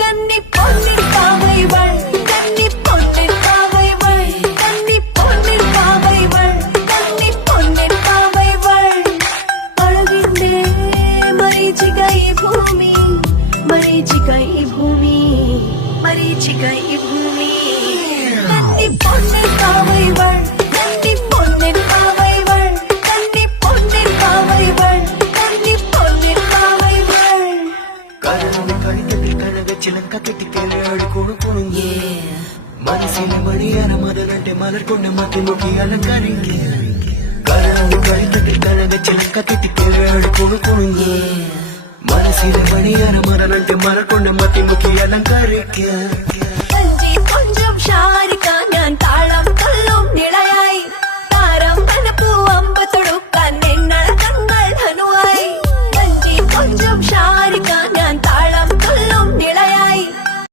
കന്നി പൊന്നിൻ പാവൈവൾ കന്നി പൊന്നിൻ പാവൈവൾ കന്നി പൊന്നിൻ പാവൈവൾ കന്നി പൊന്നിൻ പാവൈവൾ അഴകിന്റെ മരീചിക ഈ ഭൂമി മരീചിക ഈ ഭൂമി മരീചിക ഈ ഭൂമി കന്നി പൊന്നിൻ പാവൈവൾ കന്നി പൊന്നിൻ പാവൈവൾ കന്നി പൊന്നിൻ പാവൈവൾ കന്നി പൊന്നിൻ പാവൈവൾ കരളു കളിക്കത്തിൽ കനകച്ചിലങ്ക കെട്ടിക്കേളി കുണുകുണുങ്ങി മനസ്സിലെ മണിയാന മദനന്റെ മലർക്കൊണ്ട മത്തിമുക്കി അലങ്കരിങ്ങി കരളു കളിക്കത്തിൽ കനകച്ചിലങ്ക കെട്ടിക്കേളി കുണുകുണുങ്ങി മനസ്സിലെ മണിയാന മദനന്റെ മലർക്കൊണ്ട മത്തിമുക്കി അലങ്കരിക്ക കഞ്ചി